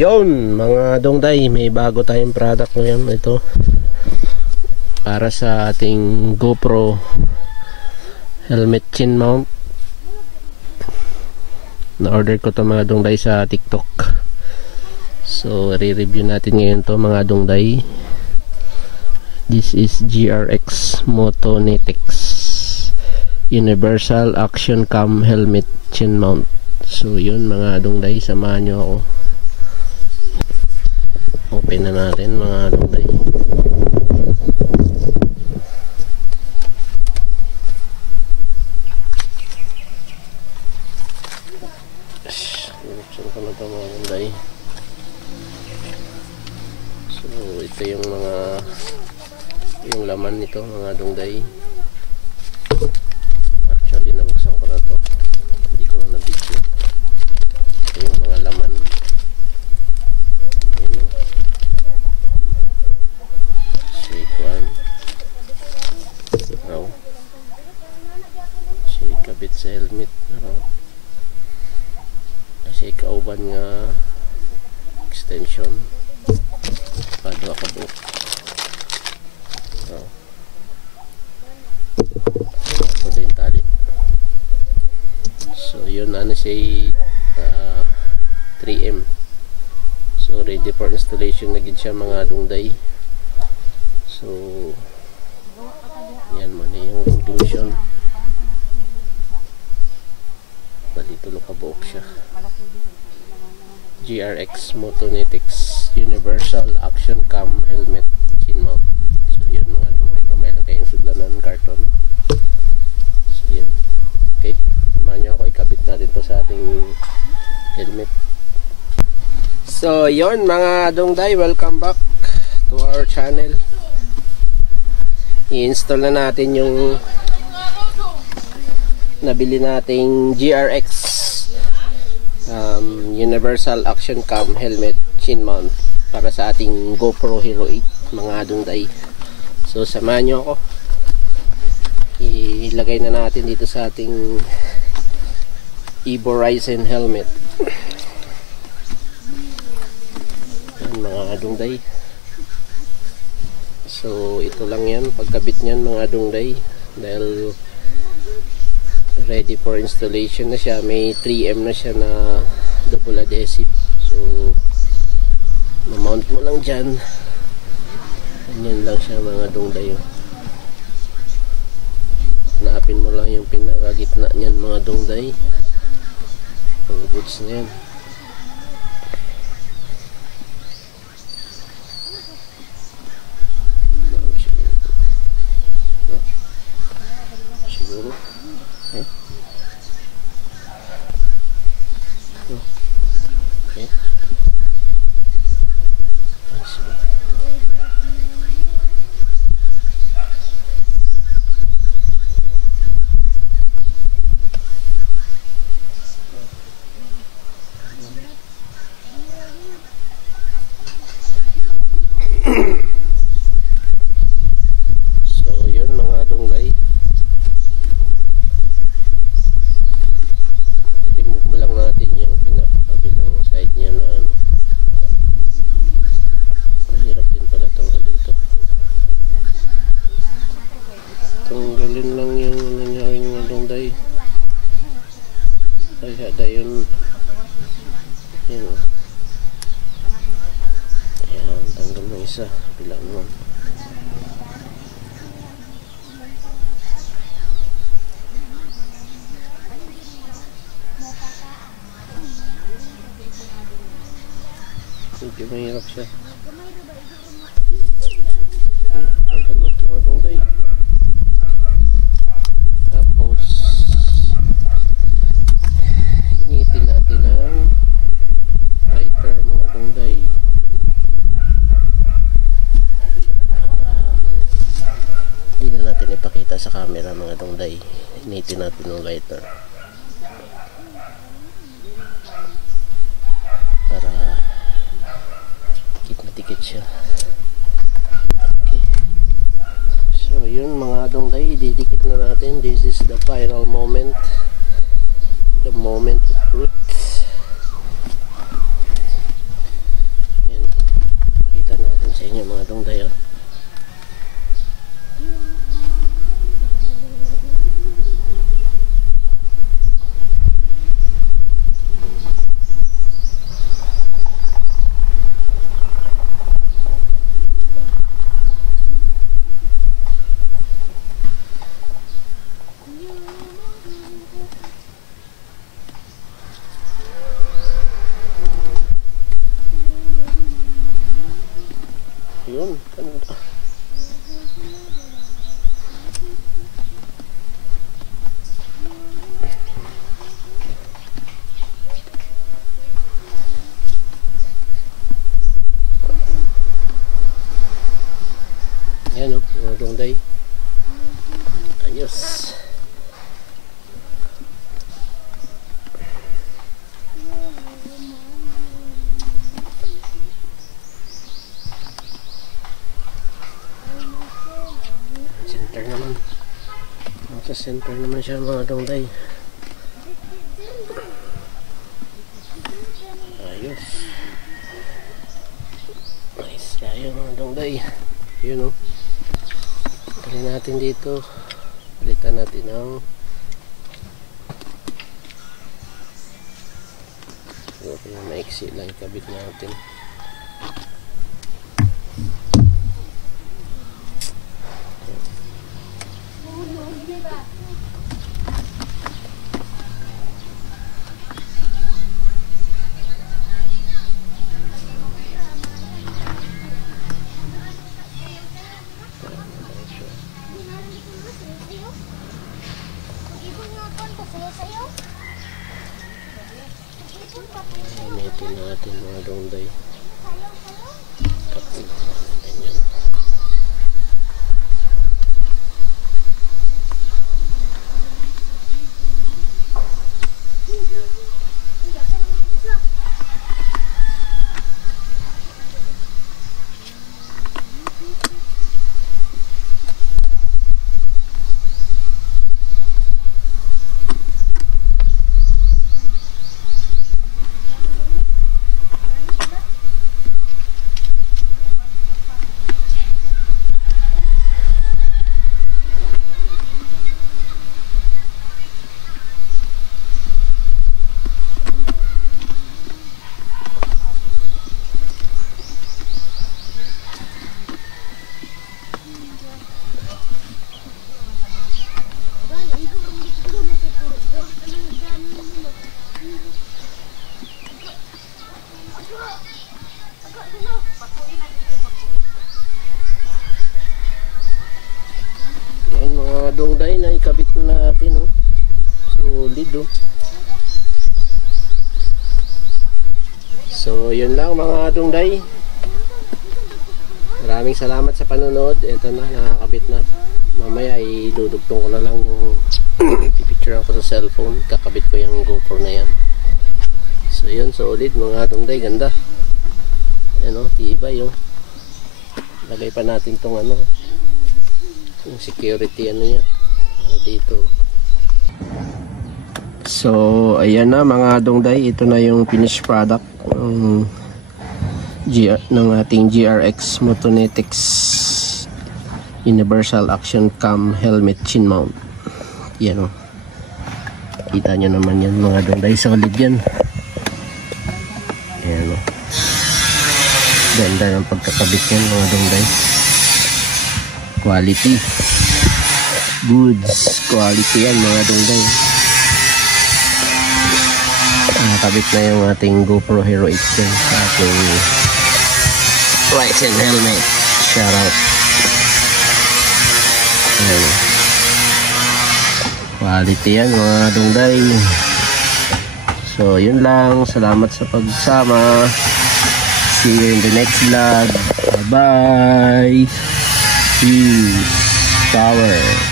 Yon mga dongday, may bago tayong product ngayon. Ito para sa ating GoPro helmet chin mount. Na-order ko to mga dongday sa TikTok. So re-review natin ngayon to mga dongday. This is GRX Motonetics Universal Action Cam Helmet Chin Mount. So yun mga dongday, samahan nyo ako. Open na natin mga dongday. Buksan ko na ito mga dongday. So ito yung laman nito mga dongday. Actually nabuksan ko na to, hindi ko na na-video. Ito yung mga laman. Siya kabit sa helmet kasi kauban nga extension padwa ka buok. Ito din tali. So yun ano siya 3M. So ready for installation na gid siya mga dongday. So yan mo na yung inclusion. Balito nakabuok siya. GRX Motonetics Universal Action Cam Helmet Chin Mount. So yan mga dongday, kamay lang kayong sudlanan karton. So yan. Okay, samahan nyo ako, ikabit natin to sa ating helmet. So yon mga dongday, welcome back to our channel. I-install na natin yung nabili nating GRX Universal Action Cam Helmet Chin Mount para sa ating GoPro Hero 8 mga dongday. So samahan nyo ako, ilagay na natin dito sa ating Evo Ryzen helmet. Yan mga dongday. So ito lang yan, pagkabit nyan mga dongday, dahil ready for installation na siya. May 3M na siya na double adhesive. So na-mount mo lang dyan, ganyan lang siya mga dongday. Hanapin mo lang yung pinakagitna nyan mga dongday, ang boots na yan. Siguro okay. So yun mga dongday, remove mo lang natin yung pinakabilang side niya na ano. Mahirap din pala tanggalin to. Tanggalin lang yung nangyari mga dongday. Kaya dayon yun o. Ayan, tanggal ng isa, bilang naman. Medyo mahirap siya. Tanggal na mga dongday. Tapos initin natin ang lighter mga dongday. Hindi na natin ipakita sa camera mga dongday. Initin natin ang lighter para dikit siya. Okay. So yun mga dongday, didikit na natin. This is the final moment, the moment of truth. Naka-center naman siya mga dongday. Ayos. Nice tayo mga dongday. Yun o. Tali natin dito. Palitan natin ng kaya maiksi lang ikabit natin. Gamitin natin mga dongday. Kapit natin yan. Yan mga dongday na ikabit na natin, oh. Solid, oh. So yun lang mga dongday. Maraming salamat sa panonood. Ito na, nakakabit na. Mamaya idudugtong ko na lang yung pipicturean ko sa cellphone. Kakabit ko yung GoPro na yan. So yun, solid mga dongday. Ganda. Ayan, oh, tibay, oh. Lagay pa natin tong ano, yung security ano niya dito. So ayan na mga dongday, ito na yung finished product ng ating GRX Motonetics Universal Action Cam Helmet Chin Mount. Yan, o, kita nyo naman yan mga dongday, solid yan. Ayan, o, ganda ng pagkakabit yan mga dongday. Quality goods, quality yan mga dongday. Nakakabit na yung ating GoPro Hero X dyan sa ating Ryzen helmet. Shout out. Ayan. Quality yan mga dongday. So yun lang, salamat sa pagsama. See you in the next vlog. Bye bye. Peace. Power.